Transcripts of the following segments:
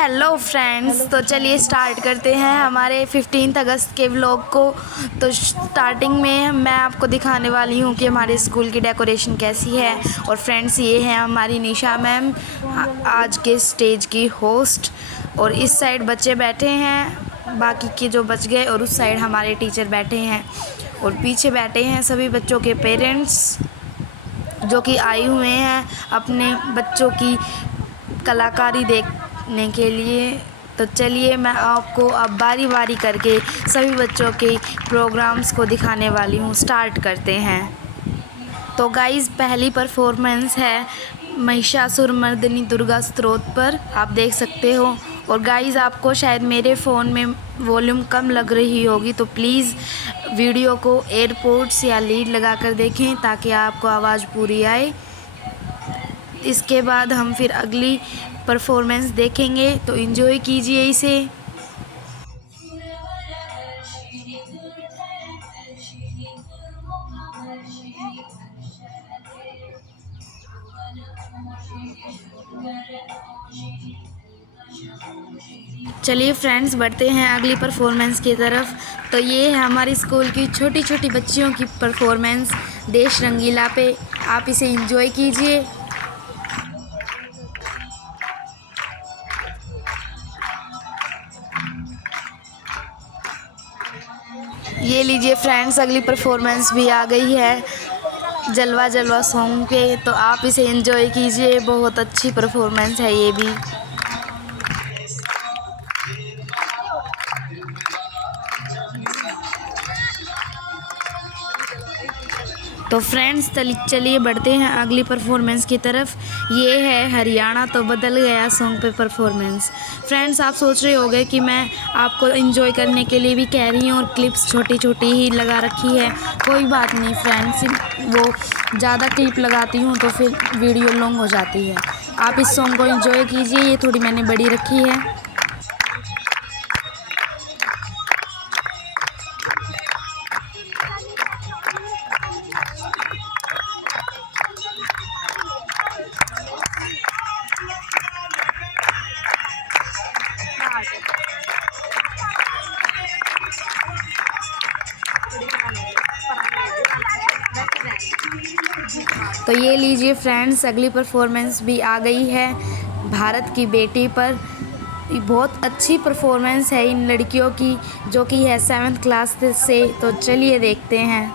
Hello friends, तो चलिए start करते हैं हमारे 15 अगस्त के व्लॉग को। तो स्टार्टिंग में मैं आपको दिखाने वाली हूँ कि हमारे स्कूल की डेकोरेशन कैसी है। और फ्रेंड्स, ये है हमारी निशा मैम, आज के स्टेज की होस्ट। और इस साइड बच्चे बैठे हैं, बाकी के जो बच गए, और उस साइड हमारे टीचर बैठे हैं। और पीछे बैठे हैं सभी बच्चों के पेरेंट्स, जो कि आए हुए हैं अपने बच्चों की कलाकारी देखने के लिए। तो चलिए मैं आपको अब बारी बारी करके सभी बच्चों के प्रोग्राम्स को दिखाने वाली हूँ। स्टार्ट करते हैं। तो गाइज़, पहली परफॉर्मेंस है महिषासुरमर्दिनी दुर्गा स्तोत्र पर, आप देख सकते हो। और गाइज़, आपको शायद मेरे फ़ोन में वॉल्यूम कम लग रही होगी, तो प्लीज़ वीडियो को एयरपोर्ट्स या लीड लगा कर देखें ताकि आपको आवाज़ पूरी आए। इसके बाद हम फिर अगली परफॉर्मेंस देखेंगे, तो एंजॉय कीजिए इसे। चलिए फ्रेंड्स, बढ़ते हैं अगली परफॉर्मेंस की तरफ। तो ये है हमारी स्कूल की छोटी छोटी बच्चियों की परफॉर्मेंस देश रंगीला पे। आप इसे एंजॉय कीजिए। ये लीजिए फ्रेंड्स, अगली परफॉर्मेंस भी आ गई है जलवा जलवा सॉन्ग पे, तो आप इसे एंजॉय कीजिए। बहुत अच्छी परफॉर्मेंस है ये भी। तो फ्रेंड्स, चलिए बढ़ते हैं अगली परफॉर्मेंस की तरफ। ये है हरियाणा तो बदल गया सॉन्ग पे परफॉर्मेंस। फ्रेंड्स, आप सोच रहे होंगे कि मैं आपको एंजॉय करने के लिए भी कह रही हूँ और क्लिप्स छोटी छोटी ही लगा रखी है। कोई बात नहीं फ्रेंड्स, वो ज़्यादा क्लिप लगाती हूँ तो फिर वीडियो लॉन्ग हो जाती है। आप इस सॉन्ग को एंजॉय कीजिए, ये थोड़ी मैंने बड़ी रखी है। तो ये लीजिए फ्रेंड्स, अगली परफॉर्मेंस भी आ गई है भारत की बेटी पर। बहुत अच्छी परफॉर्मेंस है इन लड़कियों की, जो कि है 7th क्लास से। तो चलिए देखते हैं।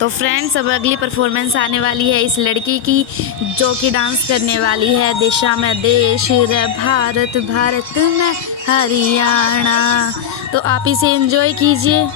तो फ्रेंड्स, अब अगली परफॉर्मेंस आने वाली है इस लड़की की, जो कि डांस करने वाली है दिशा में देश रे भारत, भारत में हरियाणा। तो आप इसे एंजॉय कीजिए।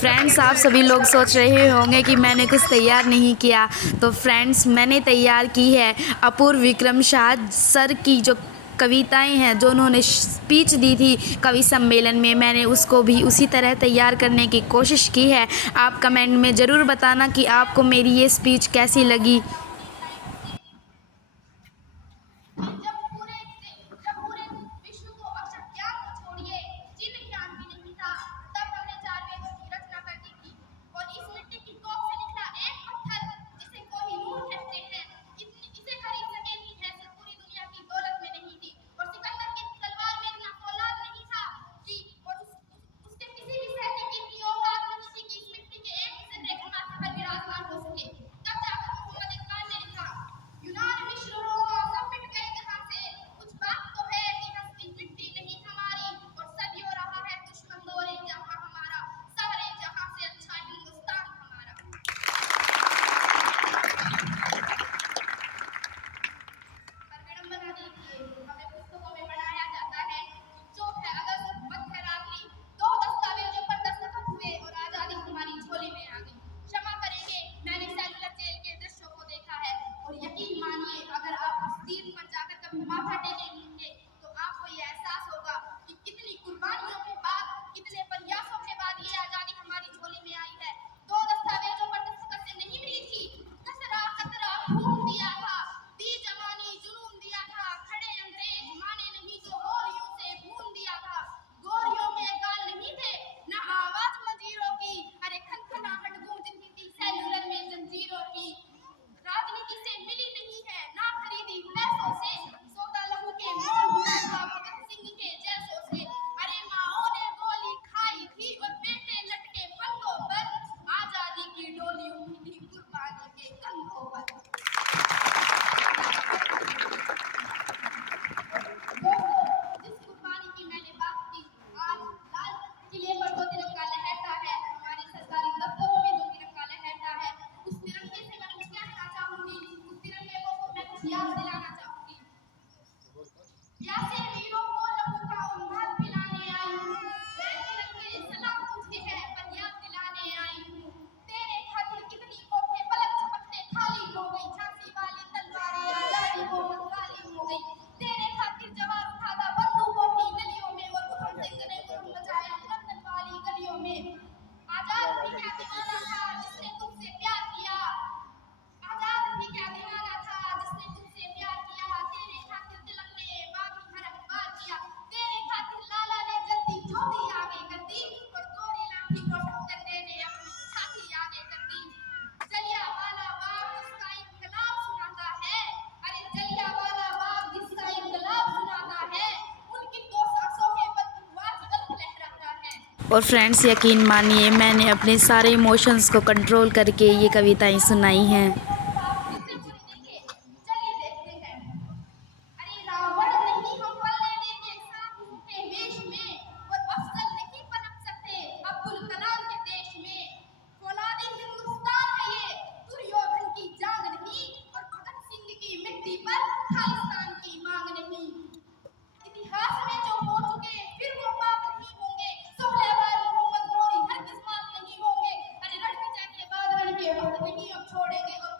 फ्रेंड्स, आप सभी लोग सोच रहे होंगे कि मैंने कुछ तैयार नहीं किया। तो फ्रेंड्स, मैंने तैयार की है अपूर्व विक्रम शाह सर की जो कविताएं हैं, जो उन्होंने स्पीच दी थी कवि सम्मेलन में, मैंने उसको भी उसी तरह तैयार करने की कोशिश की है। आप कमेंट में ज़रूर बताना कि आपको मेरी ये स्पीच कैसी लगी। जब पूरे विश्व को अक्षर ज्ञान को छोड़िए चिन्ह ज्ञान भी नहीं था, तब हमने चार वेदों की रचना कर दी थी। और इस मिट्टी की कोख से निकला एक पत्थर जिसे कोई नूर कहते हैं, इसे खरीद सके की हैसियत पूरी दुनिया की दौलत में नहीं थी। और सिकंदर की तलवार में इतना फौलाद नहीं था कि उसके किसी भी सैनिक की इतनी औकात नहीं थी कि इस मिट्टी के एक जर्रे के माथे पर विराजमान हो सके। तब जाकर मोहम्मद इकबाल ने लिखा, यूनान मिस्र रोमा सब मिट गए जहां से, कुछ बात तो है कि हस्ती मिट्टी नहीं हमारी, और सदियों रहा है दुश्मन दौरे जहां हमारा, सारे जहां से अच्छा हिंदुस्तान हमारा। पर विडंबना देखिए, हमें पुस्तकों में पढ़ाया जाता है, चौक है अगस्त, मत है रात्रि, दो दस्तावेजों पर दस्तखत हुए और आजादी हमारी झोली में आ गई। क्षमा करेंगे, मैंने सेलुलर जेल के दृश्यों को देखा है, और यकीन मानिए अगर आप उस सीट पर जाकर कभी माथा टेकेंगे तो आपको ये एहसास होगा कि कितनी कुर्बानियों के बाद, कितने प्रयासों के बाद ये आजादी हमारी झोली में आई है। दो दस्तावेजों पर दस्तखत से नहीं मिली थी, कसरा कतरा खून दिया था, दी जवानी जुनून दिया था, खड़े अंग्रेज माने नहीं तो गोलियों से भून दिया था। गोलियों में गाल नहीं थे, न आवाज मंजीरों की, अरे खनखनाहट गूंजती थी सेलुलर में जंजीरों की। राजनीति से मिली नहीं है, ना खरीदी पैसों से, सौदा लहू के मोल हुआ था भगत सिंह के जैसों से। अरे माओ ने गोली खाई थी और बेटे लटके फंदों पर, आजादी की डोली उठी थी कुर्बानी के कंधों पर। दोस्तों, जिस कुर्बानी की मैंने बात की, आज लाल किले पर जो तिरंगा लहरता है, हमारे सरकारी दफ्तरों में जो तिरंगा लहरता है, उस तिरंगे से मैं कुछ कहना चाहूंगी, उस तिरंगे को मैं कुछ याद दिलाना चाहूंगी। प्यासे वीरों को लहू का उन्माद पिलाने आई हूँ, मैं तिरंगे सलाम तुझे है पर याद दिलाने आई हूँ। तेरे खातिर कितनी कोखें पलक झपकते खाली हो गई, झांसी वाली तलवारें आजादी को मतवाली हो गई। तेरे खातिर जवान उठाता बंदूकों की नलियों में, और उधम सिंह ने उधम मचाया लंदन वाली गलियों में। आजाद भी क्या दीवाना था जिसने तुमसे प्यार किया, आजाद भी क्या दीवाना था जिसने तुमसे प्यार किया। तेरे खातिर तिलक ने बागी हरफ पार किया, तेरे खातिर लाला ने जल्दी ज्योति आगे कर दी, और गोरी लाठी को ठोकर देने अपनी छाती आगे कर दी। जलियांवाला बाग जिसका इनकलाब सुनाता है, अरे जलियांवाला बाग जिसका इनकलाब सुनाता है, उनकी दो सांसों के बल आज गलत लहराता है। और फ्रेंड्स, यकीन मानिए मैंने अपने सारे इमोशंस को कंट्रोल करके ये कविताएं सुनाई हैं। इससे पूरी देखिए, चलिए देखते हैं। अरे रावण नहीं हम पलने देंगे साधु के वेश में, और अफजल नहीं पनप सकते अब्दुल कलाम के देश में। फौलादी हिंदुस्तान है ये, दुर्योधन की जांग नहीं, और भगत सिंह की मिट्टी पर खालिस्तान की मांग नहीं। इतिहास में जो हो चुके फिर वो माफ नहीं होंगे, सोहलेवार मोहम्मद गोरी हरगिज माफ नहीं होंगे। अरे रणपिचा के बाद रण के वक्त नहीं अब छोड़ेंगे, और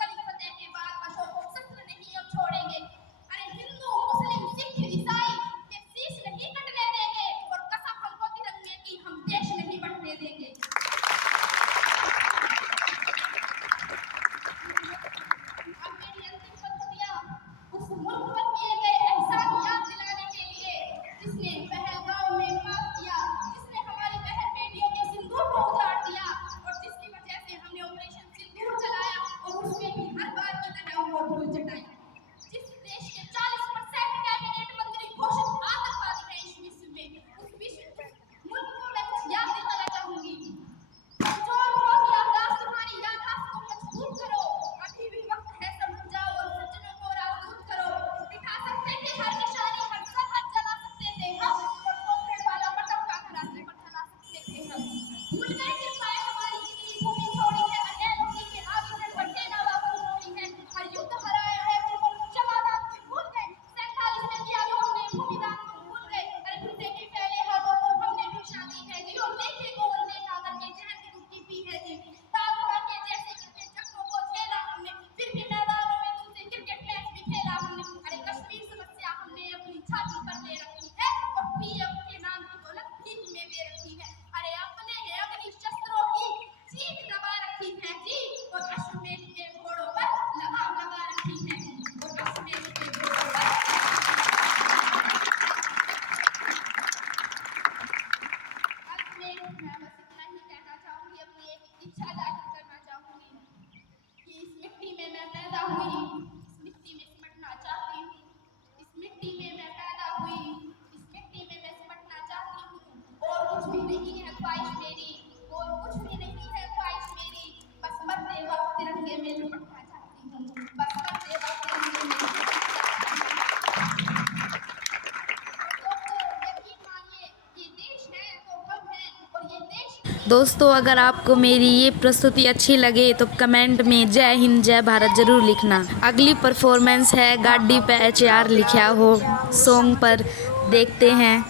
दोस्तों, अगर आपको मेरी ये प्रस्तुति अच्छी लगे तो कमेंट में जय हिंद जय भारत ज़रूर लिखना। अगली परफॉर्मेंस है गाड़ी पे HR लिखा हो सॉन्ग पर, देखते हैं।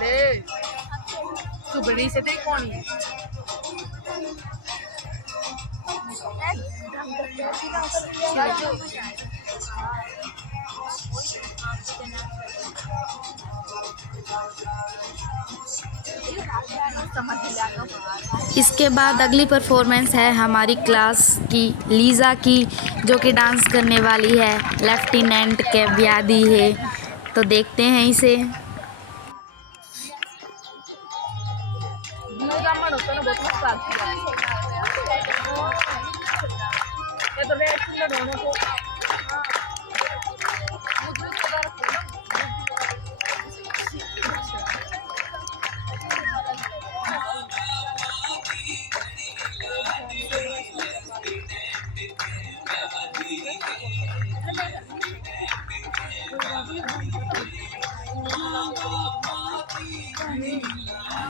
Dale, tu belleza te con. इसके बाद अगली परफॉर्मेंस है हमारी क्लास की लीज़ा की, जो कि डांस करने वाली है। लेफ्टिनेंट के व्याधी है, तो देखते हैं इसे।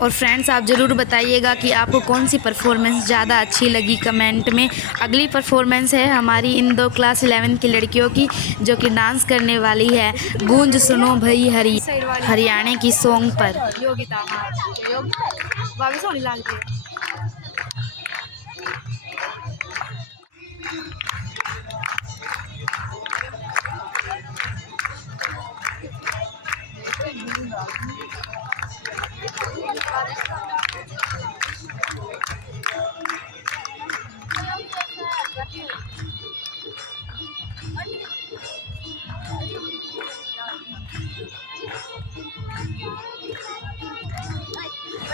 और फ्रेंड्स, आप ज़रूर बताइएगा कि आपको कौन सी परफॉर्मेंस ज़्यादा अच्छी लगी कमेंट में। अगली परफॉर्मेंस है हमारी इन दो क्लास 11 की लड़कियों की, जो कि डांस करने वाली है गूंज सुनो भई हरियाणा की सॉन्ग पर। योगिता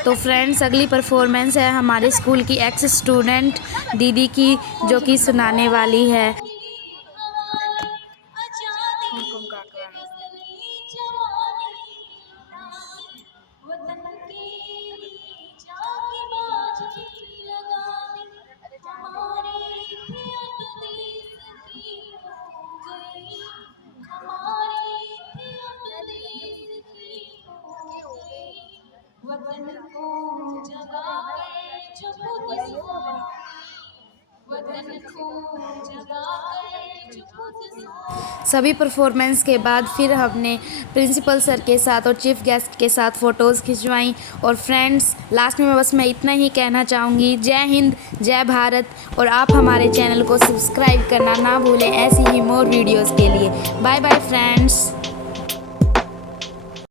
तो फ्रेंड्स, अगली परफॉर्मेंस है हमारे स्कूल की एक्स स्टूडेंट दीदी की, जो कि सुनाने वाली है। वतन को जगा के जो खुद सो, वतन को जगा के जो खुद सो। सभी परफॉर्मेंस के बाद फिर हमने प्रिंसिपल सर के साथ और चीफ गेस्ट के साथ फ़ोटोज़ खिंचवाई। और फ्रेंड्स, लास्ट में बस मैं इतना ही कहना चाहूँगी, जय हिंद जय भारत। और आप हमारे चैनल को सब्सक्राइब करना ना भूलें ऐसी ही मोर वीडियोज़ के लिए। Bye bye friends.